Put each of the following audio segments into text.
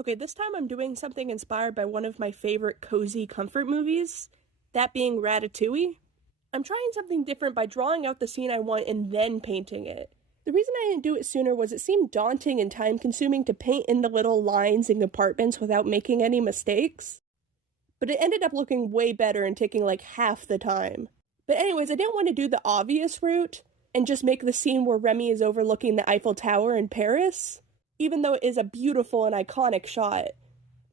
Okay, this time I'm doing something inspired by one of my favorite cozy comfort movies, that being Ratatouille. I'm trying something different by drawing out the scene I want and then painting it. The reason I didn't do it sooner was it seemed daunting and time consuming to paint in the little lines and compartments without making any mistakes. But it ended up looking way better and taking like half the time. But anyways, I didn't want to do the obvious route and just make the scene where Remy is overlooking the Eiffel Tower in Paris, even though it is a beautiful and iconic shot.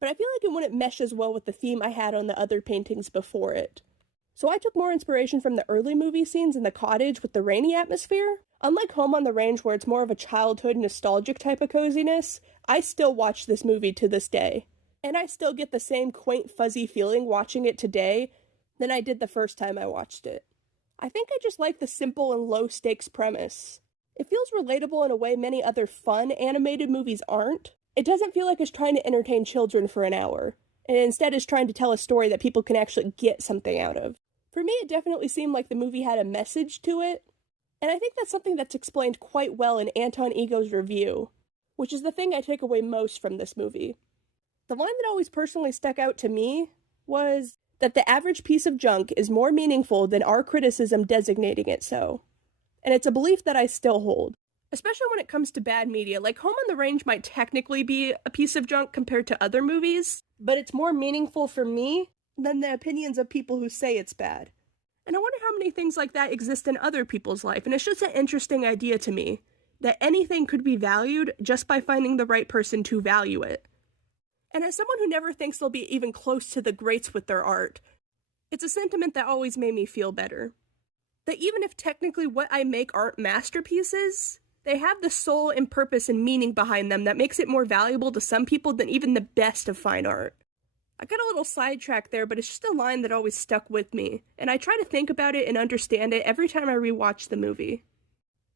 But I feel like it wouldn't mesh as well with the theme I had on the other paintings before it. So I took more inspiration from the early movie scenes in the cottage with the rainy atmosphere. Unlike Home on the Range, where it's more of a childhood nostalgic type of coziness, I still watch this movie to this day. And I still get the same quaint fuzzy feeling watching it today than I did the first time I watched it. I think I just like the simple and low stakes premise. It feels relatable in a way many other fun animated movies aren't. It doesn't feel like it's trying to entertain children for an hour, and instead is trying to tell a story that people can actually get something out of. For me, it definitely seemed like the movie had a message to it, and I think that's something that's explained quite well in Anton Ego's review, which is the thing I take away most from this movie. The line that always personally stuck out to me was that the average piece of junk is more meaningful than our criticism designating it so. And it's a belief that I still hold, especially when it comes to bad media. Like Home on the Range might technically be a piece of junk compared to other movies, but it's more meaningful for me than the opinions of people who say it's bad. And I wonder how many things like that exist in other people's life, and it's just an interesting idea to me, that anything could be valued just by finding the right person to value it. And as someone who never thinks they'll be even close to the greats with their art, it's a sentiment that always made me feel better. That even if technically what I make aren't masterpieces, they have the soul and purpose and meaning behind them that makes it more valuable to some people than even the best of fine art. I got a little sidetracked there, but it's just a line that always stuck with me, and I try to think about it and understand it every time I rewatch the movie.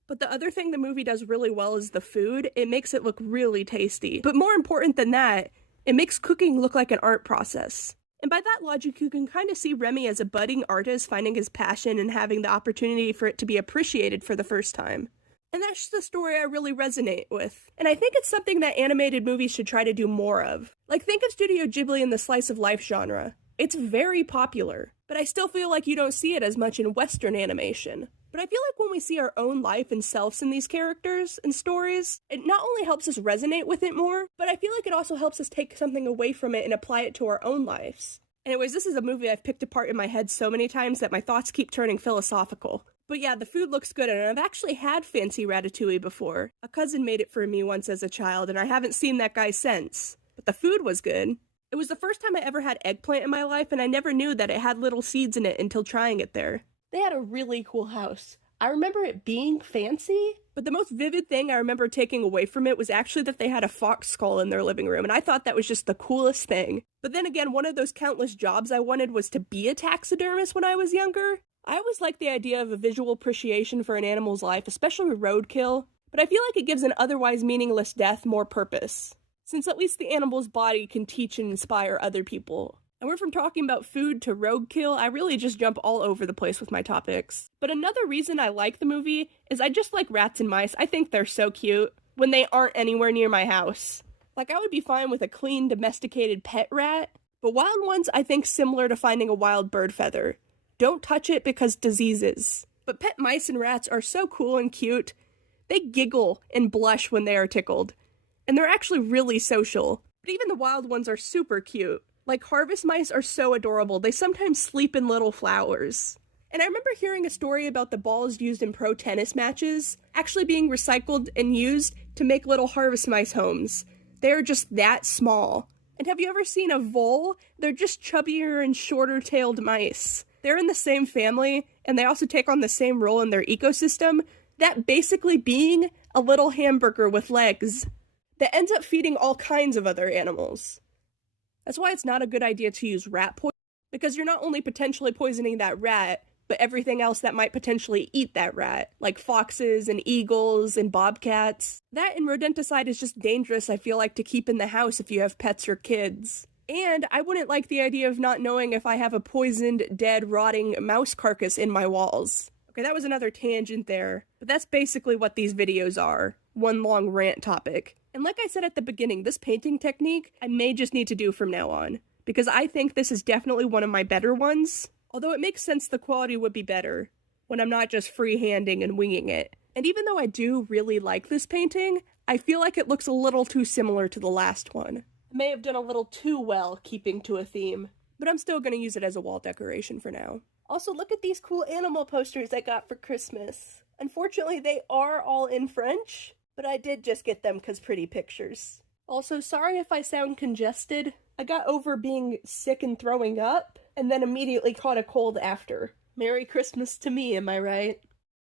But the other thing the movie does really well is the food. It makes it look really tasty. But more important than that, it makes cooking look like an art process. And by that logic, you can kind of see Remy as a budding artist finding his passion and having the opportunity for it to be appreciated for the first time. And that's just a story I really resonate with. And I think it's something that animated movies should try to do more of. Like, think of Studio Ghibli in the slice of life genre. It's very popular, but I still feel like you don't see it as much in Western animation. But I feel like when we see our own life and selves in these characters and stories, it not only helps us resonate with it more, but I feel like it also helps us take something away from it and apply it to our own lives. Anyways, this is a movie I've picked apart in my head so many times that my thoughts keep turning philosophical. But yeah, the food looks good, and I've actually had fancy ratatouille before. A cousin made it for me once as a child, and I haven't seen that guy since. But the food was good. It was the first time I ever had eggplant in my life, and I never knew that it had little seeds in it until trying it there. They had a really cool house. I remember it being fancy, but the most vivid thing I remember taking away from it was actually that they had a fox skull in their living room, and I thought that was just the coolest thing. But then again, one of those countless jobs I wanted was to be a taxidermist when I was younger. I always liked the idea of a visual appreciation for an animal's life, especially roadkill, but I feel like it gives an otherwise meaningless death more purpose, since at least the animal's body can teach and inspire other people. And we're from talking about food to roadkill, I really just jump all over the place with my topics. But another reason I like the movie is I just like rats and mice. I think they're so cute when they aren't anywhere near my house. Like, I would be fine with a clean, domesticated pet rat, but wild ones I think similar to finding a wild bird feather. Don't touch it because diseases. But pet mice and rats are so cool and cute. They giggle and blush when they are tickled. And they're actually really social. But even the wild ones are super cute. Like, harvest mice are so adorable. They sometimes sleep in little flowers. And I remember hearing a story about the balls used in pro tennis matches actually being recycled and used to make little harvest mice homes. They're just that small. And have you ever seen a vole? They're just chubbier and shorter-tailed mice. They're in the same family, and they also take on the same role in their ecosystem, that basically being a little hamburger with legs that ends up feeding all kinds of other animals. That's why it's not a good idea to use rat poison, because you're not only potentially poisoning that rat, but everything else that might potentially eat that rat, like foxes and eagles and bobcats. That and rodenticide is just dangerous, I feel like, to keep in the house if you have pets or kids. And I wouldn't like the idea of not knowing if I have a poisoned, dead, rotting mouse carcass in my walls. Okay, that was another tangent there, but that's basically what these videos are. One long rant topic. And like I said at the beginning, this painting technique I may just need to do from now on, because I think this is definitely one of my better ones, although it makes sense the quality would be better when I'm not just freehanding and winging it. And even though I do really like this painting, I feel like it looks a little too similar to the last one. I may have done a little too well keeping to a theme, but I'm still going to use it as a wall decoration for now. Also, look at these cool animal posters I got for Christmas. Unfortunately, they are all in French, but I did just get them because pretty pictures. Also, sorry if I sound congested. I got over being sick and throwing up, and then immediately caught a cold after. Merry Christmas to me, am I right?